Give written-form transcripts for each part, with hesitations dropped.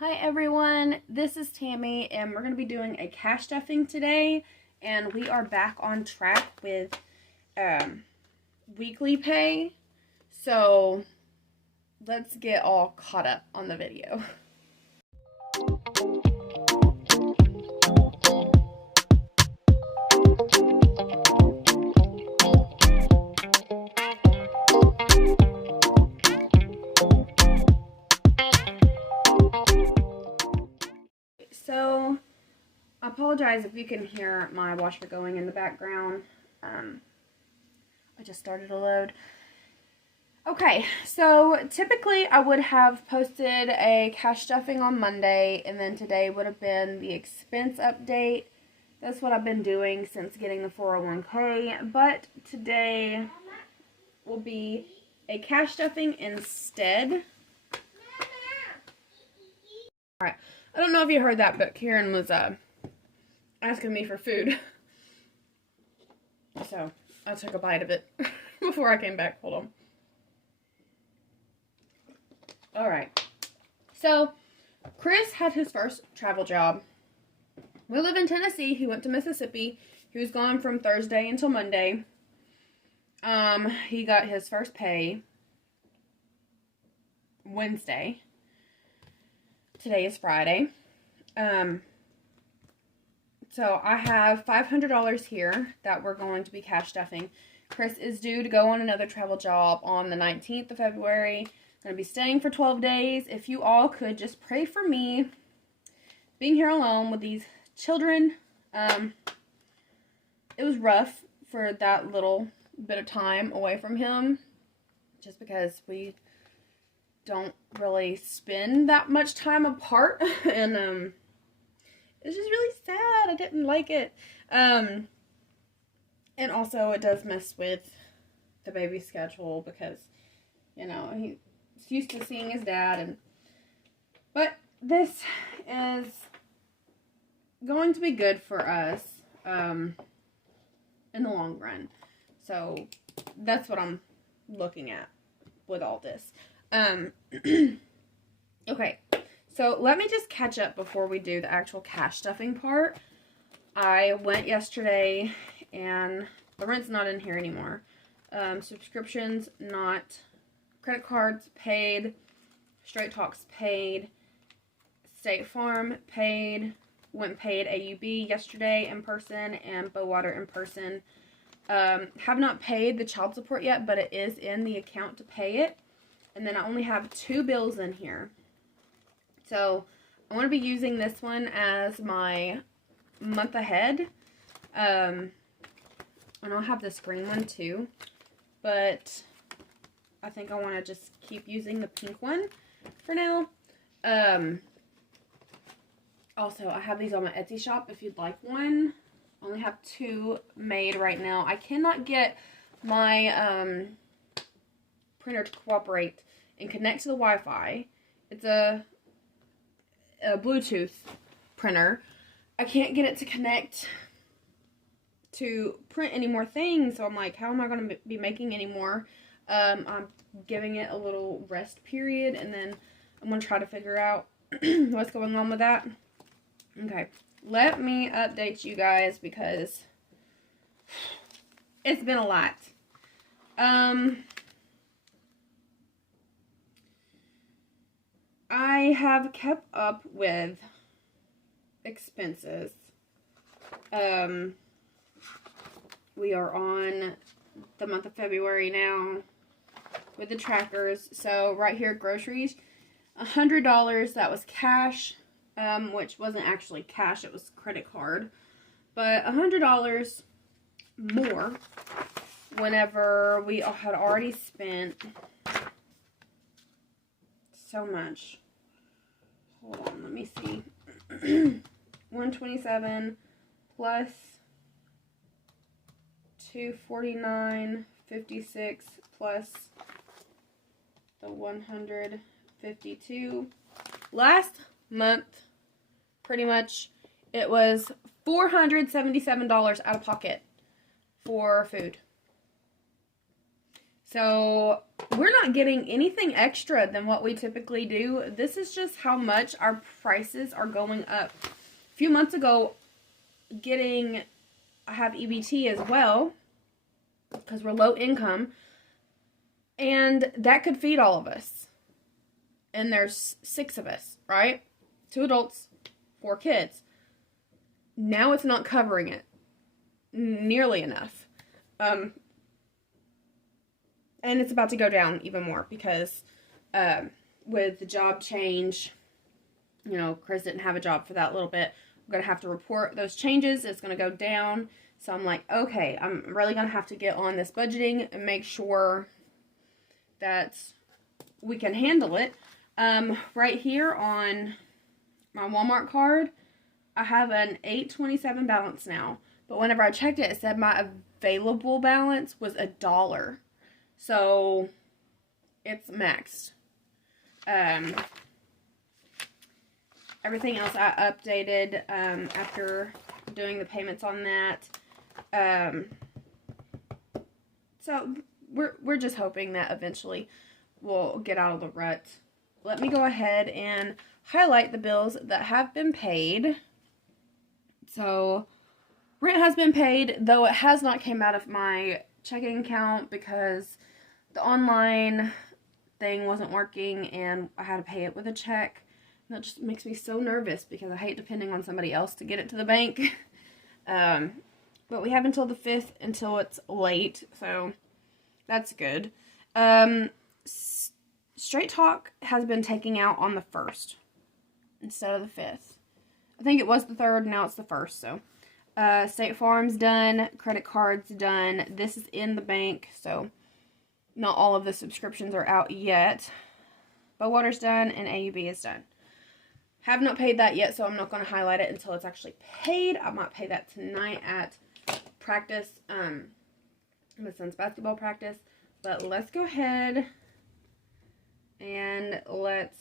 Hi everyone, this is Tammy and we're going to be doing a cash stuffing today, and we are back on track with weekly pay, so let's get all caught up on the video. So, I apologize if you can hear my washer going in the background. I just started a load. Okay, so typically I would have posted a cash stuffing on Monday, and then today would have been the expense update. That's what I've been doing since getting the 401k, but today will be a cash stuffing instead. Alright, I don't know if you heard that, but Karen was asking me for food. So, I took a bite of it before I came back. Hold on. Alright. So, Chris had his first travel job. We live in Tennessee. He went to Mississippi. He was gone from Thursday until Monday. He got his first pay Wednesday. Today is Friday. So I have $500 here that we're going to be cash stuffing. Chris is due to go on another travel job on the 19th of February. I'm going to be staying for 12 days. If you all could just pray for me being here alone with these children. It was rough for that little bit of time away from him, just because we don't really spend that much time apart, and it's just really sad. I didn't like it. And also it does mess with the baby schedule because, you know, he's used to seeing his dad, but this is going to be good for us in the long run. So that's what I'm looking at with all this. Okay, so let me just catch up before we do the actual cash stuffing part. I went yesterday, and the rent's not in here anymore. Subscriptions not, credit cards paid, Straight Talks paid, State Farm paid, went paid AUB yesterday in person, and Bowater in person. Have not paid the child support yet, but it is in the account to pay it. And then I only have 2 bills in here. So I want to be using this one as my month ahead. And I'll have this green one too. But I think I want to just keep using the pink one for now. Also, I have these on my Etsy shop if you'd like one. I only have 2 made right now. I cannot get my printer to cooperate and connect to the Wi-Fi. It's a Bluetooth printer. I can't get it to connect to print any more things, so I'm like, how am I going to be making any more? I'm giving it a little rest period, and then I'm going to try to figure out what's going on with that. Okay, let me update you guys because it's been a lot. I have kept up with expenses. We are on the month of February now with the trackers. So right here, groceries, $100, that was cash, which wasn't actually cash, it was credit card. But $100 more whenever we had already spent so much. Hold on, let me see. 127 plus 249.56 plus the 152. Last month, pretty much, it was $477 out of pocket for food. So we're not getting anything extra than what we typically do. This is just how much our prices are going up. A few months ago, I have EBT as well, because we're low income, and that could feed all of us. And there's 6 of us, right? 2 adults, 4 kids. Now it's not covering it nearly enough. And it's about to go down even more because with the job change, you know, Chris didn't have a job for that little bit. I'm going to have to report those changes. It's going to go down. So I'm like, okay, I'm really going to have to get on this budgeting and make sure that we can handle it. Right here on my Walmart card, I have an $8.27 balance now. But whenever I checked it, it said my available balance was $1. So it's maxed. Everything else I updated after doing the payments on that. So we're just hoping that eventually we'll get out of the rut. Let me go ahead and highlight the bills that have been paid. So rent has been paid, though it has not came out of my checking account because the online thing wasn't working and I had to pay it with a check. And that just makes me so nervous because I hate depending on somebody else to get it to the bank. But we have until the 5th until it's late, so that's good. Straight Talk has been taking out on the 1st instead of the 5th. I think it was the 3rd, now it's the 1st, so. State Farm's done, credit card's done. This is in the bank, so not all of the subscriptions are out yet. But Water's done and AUB is done. Have not paid that yet, so I'm not going to highlight it until it's actually paid. I might pay that tonight at practice, my son's basketball practice. But let's go ahead and let's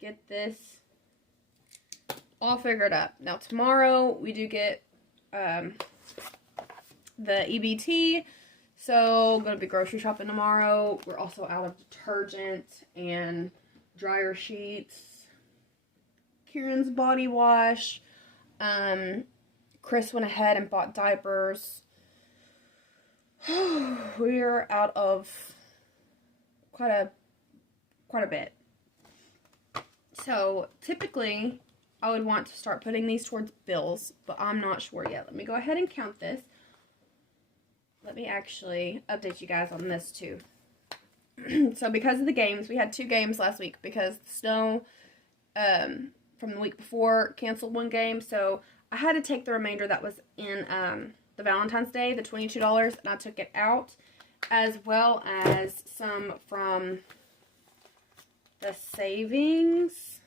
get this all figured up. Now tomorrow we do get the EBT, so I'm going to be grocery shopping tomorrow. We're also out of detergent and dryer sheets. Kieran's body wash. Chris went ahead and bought diapers. We're out of quite a bit. So typically I would want to start putting these towards bills, but I'm not sure yet. Let me go ahead and count this. Let me actually update you guys on this too. So because of the games, we had 2 games last week because the snow from the week before canceled 1 game. So I had to take the remainder that was in the Valentine's Day, the $22, and I took it out, as well as some from the savings.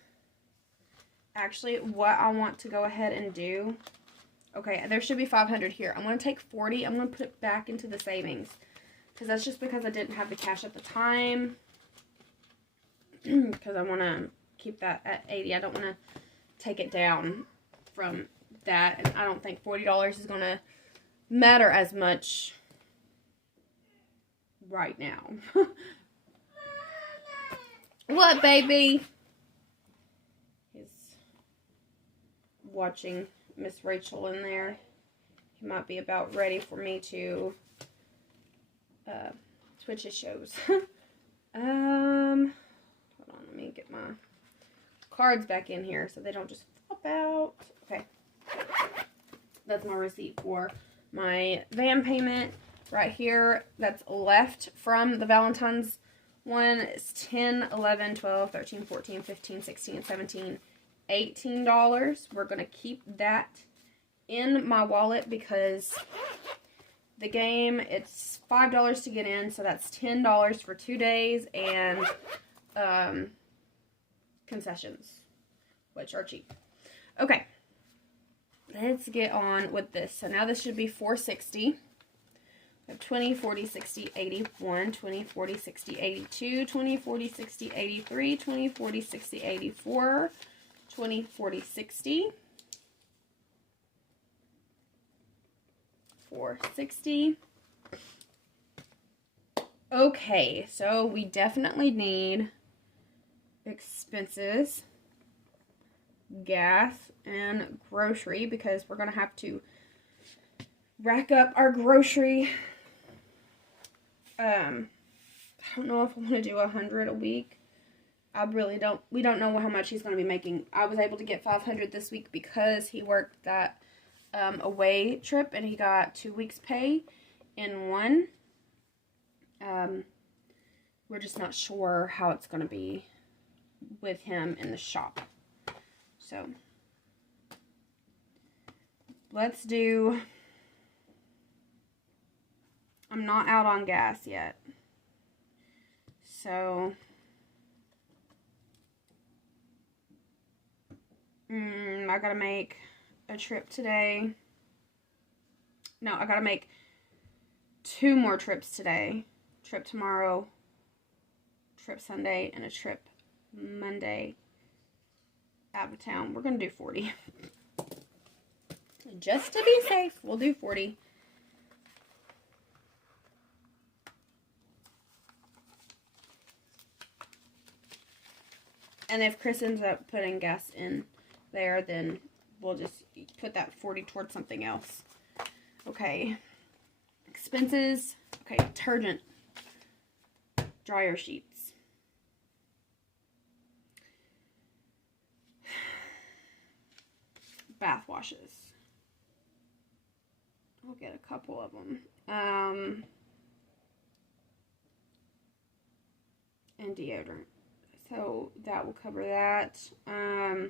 Actually, what I want to go ahead and do, okay, there should be 500 here. I'm going to take 40. I'm going to put it back into the savings, because that's just because I didn't have the cash at the time, because I want to keep that at 80. I don't want to take it down from that, and I don't think $40 is going to matter as much right now. What, baby? He's watching Miss Rachel in there. He might be about ready for me to switch his shows. Hold on, let me get my cards back in here so they don't just flop out. Okay. That's my receipt for my van payment right here. That's left from the Valentine's one. It's $10, $11, $12, $13, $14, $15, $16, $17, $18. We're going to keep that in my wallet because the game, it's $5 to get in, so that's $10 for 2 days, and concessions, which are cheap. Okay, let's get on with this. So now this should be $4.60. We have 20, 40, 60, 81, 20, 40, 60, 82, 20, 40, 60, 83, 20, 40, 60, 84, 20, 40, 60, 460, Okay, so we definitely need expenses, gas, and grocery, because we're going to have to rack up our grocery. I don't know if I want to do 100 a week. I really don't. We don't know how much he's going to be making. I was able to get 500 this week because he worked that away trip and he got 2 weeks pay in one. We're just not sure how it's going to be with him in the shop. So let's do, I'm not out on gas yet. So I gotta make a trip today. No, I gotta make 2 more trips today. Trip tomorrow, trip Sunday, and a trip Monday out of town. We're gonna do 40. Just to be safe, we'll do 40. And if Chris ends up putting gas in there, then we'll just put that 40 towards something else. Okay. Expenses. Okay, detergent. Dryer sheets. Bath washes. I'll get a couple of them. And deodorant. So that will cover that. I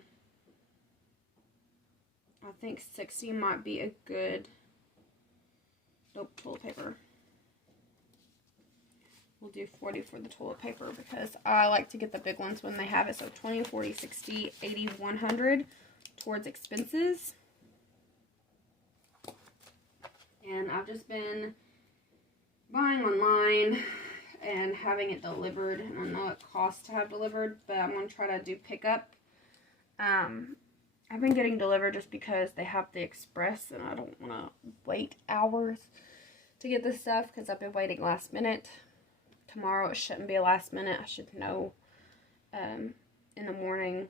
think 60 might be a good. Nope, toilet paper. We'll do 40 for the toilet paper because I like to get the big ones when they have it. So 20, 40, 60, 80, 100 towards expenses. And I've just been buying online and having it delivered. And I know it costs to have delivered, but I'm going to try to do pickup. I've been getting delivered just because they have the express and I don't want to wait hours to get this stuff because I've been waiting last minute. Tomorrow it shouldn't be a last minute. I should know in the morning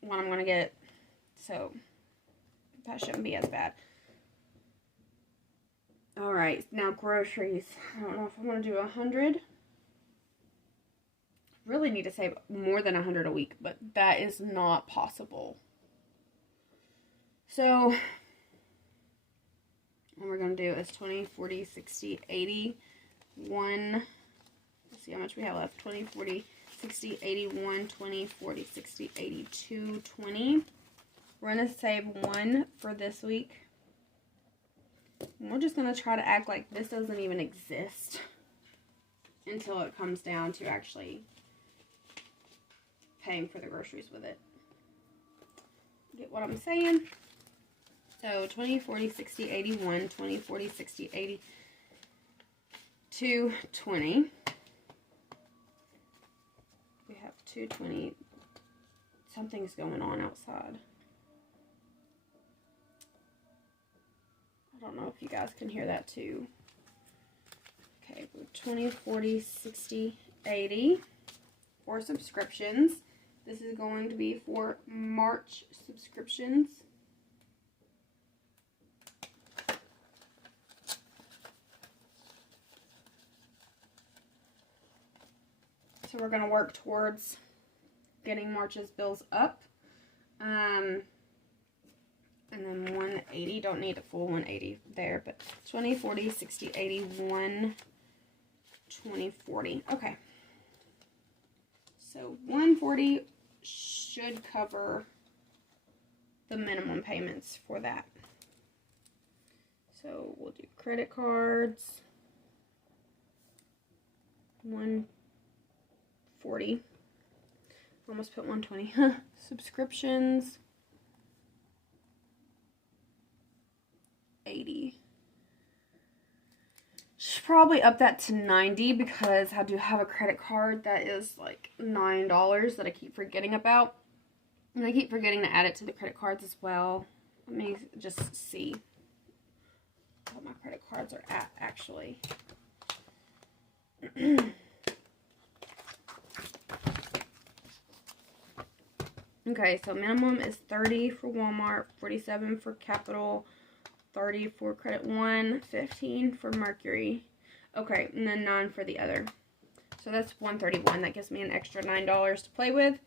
what I'm going to get. So that shouldn't be as bad. Alright, now groceries. I don't know if I want to do 100. Really need to save more than 100 a week, but that is not possible. So what we're going to do is 20, 40, 60, 80, 1. Let's see how much we have left. 20, 40, 60, 80, 1, 20, 40, 60, 82, 20. We're going to save 1 for this week. And we're just going to try to act like this doesn't even exist until it comes down to actually paying for the groceries with it. Get what I'm saying? So 20, 40, 60, 81, 20, 40, 60, 80, 220. We have 220. Something's going on outside. I don't know if you guys can hear that too. Okay, 20, 40, 60, 80 for subscriptions. This is going to be for March subscriptions. So we're going to work towards getting March's bills up. And then 180, don't need a full 180 there, but 20, 40, 60, 80, 1, 20, 40. Okay. So 140 should cover the minimum payments for that. So we'll do credit cards. 140. Almost put 120. Subscriptions. 80. Should probably up that to 90 because I do have a credit card that is like $9 that I keep forgetting about. And I keep forgetting to add it to the credit cards as well. Let me just see what my credit cards are at actually. Okay, so minimum is 30 for Walmart, 47 for Capital, 30 for Credit One, 15 for Mercury. Okay, and then 9 for the other. So that's 131. That gives me an extra $9 to play with.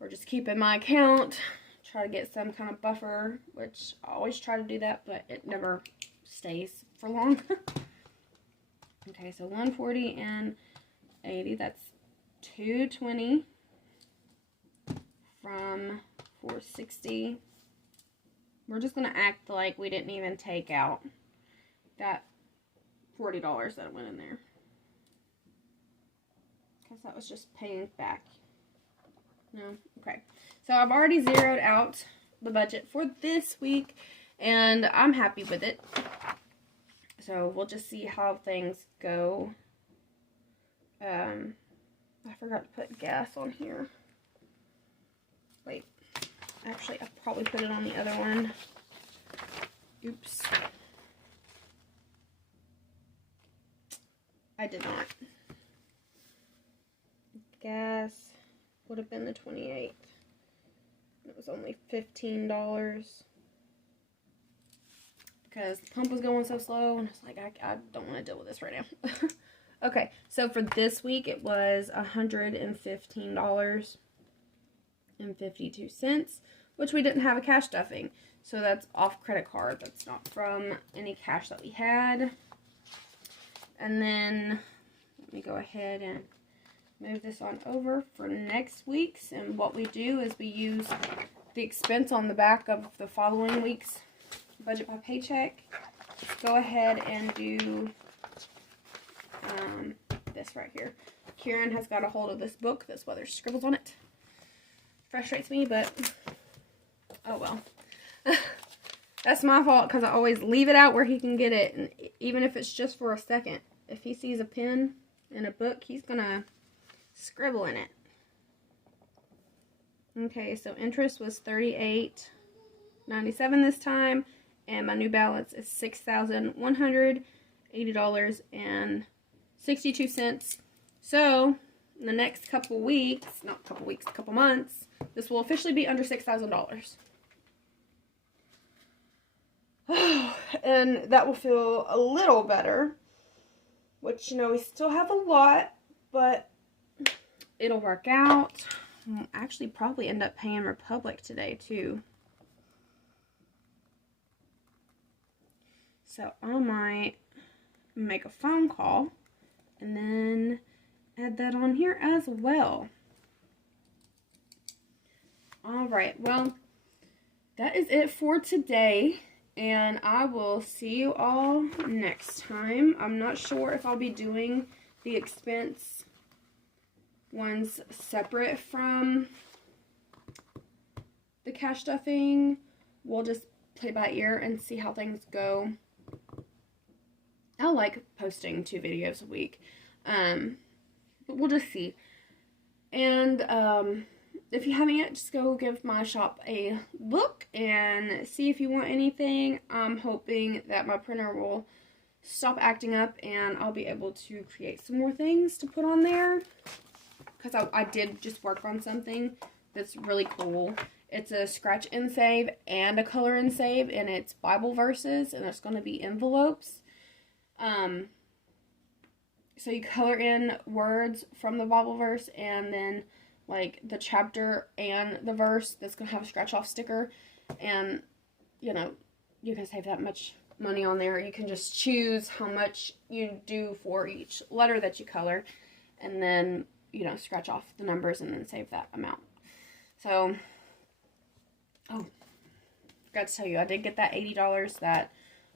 Or just keep in my account. Try to get some kind of buffer, which I always try to do that, but it never stays for long. Okay, so 140 and 80. That's 220 from 460. We're just going to act like we didn't even take out that $40 that went in there. Because that was just paying back. No? Okay. So I've already zeroed out the budget for this week, and I'm happy with it. So we'll just see how things go. I forgot to put gas on here. Wait. Actually, I probably put it on the other one. Oops. I did not. Gas would have been the 28th. It was only $15. Because the pump was going so slow, and it's like, I don't want to deal with this right now. Okay, so for this week, it was $115.52, which we didn't have a cash stuffing. So that's off credit card. That's not from any cash that we had. And then, let me go ahead and move this on over for next week's. And what we do is we use the expense on the back of the following week's budget by paycheck. Go ahead and do this right here. Kieran has got a hold of this book. That's why there's scribbles on it. Frustrates me, but oh well. That's my fault because I always leave it out where he can get it. And even if it's just for a second. If he sees a pen and a book, he's going to scribble in it. Okay, so interest was $38.97 this time. And my new balance is $6,180.62. So, in the next couple weeks, not couple weeks, couple months, this will officially be under $6,000. And that will feel a little better. Which, you know, we still have a lot, but it'll work out. I'll actually probably end up paying Republic today, too. So I might make a phone call and then add that on here as well. Alright, well, that is it for today. And I will see you all next time. I'm not sure if I'll be doing the expense ones separate from the cash stuffing. We'll just play by ear and see how things go. I like posting 2 videos a week. But we'll just see. And if you haven't yet, just go give my shop a look and see if you want anything. I'm hoping that my printer will stop acting up and I'll be able to create some more things to put on there. Because I did just work on something that's really cool. It's a scratch and save and a color and save, and it's Bible verses, and it's going to be envelopes. So you color in words from the Bible verse, and then like the chapter and the verse that's going to have a scratch off sticker. And, you know, you can save that much money on there. You can just choose how much you do for each letter that you color, and then, you know, scratch off the numbers and then save that amount. So, oh, forgot to tell you, I did get that $80 that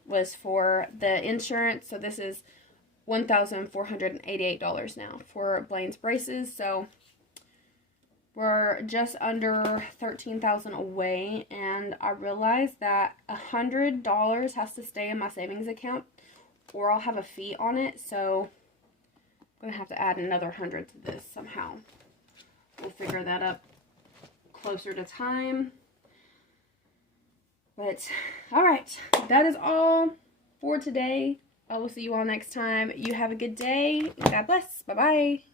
was for the insurance. So this is $1,488 now for Blaine's braces. So we're just under $13,000 away, and I realized that $100 has to stay in my savings account or I'll have a fee on it. So I'm going to have to add another 100 to this somehow. We'll figure that up closer to time. But, alright, that is all for today. I will see you all next time. You have a good day. God bless. Bye-bye.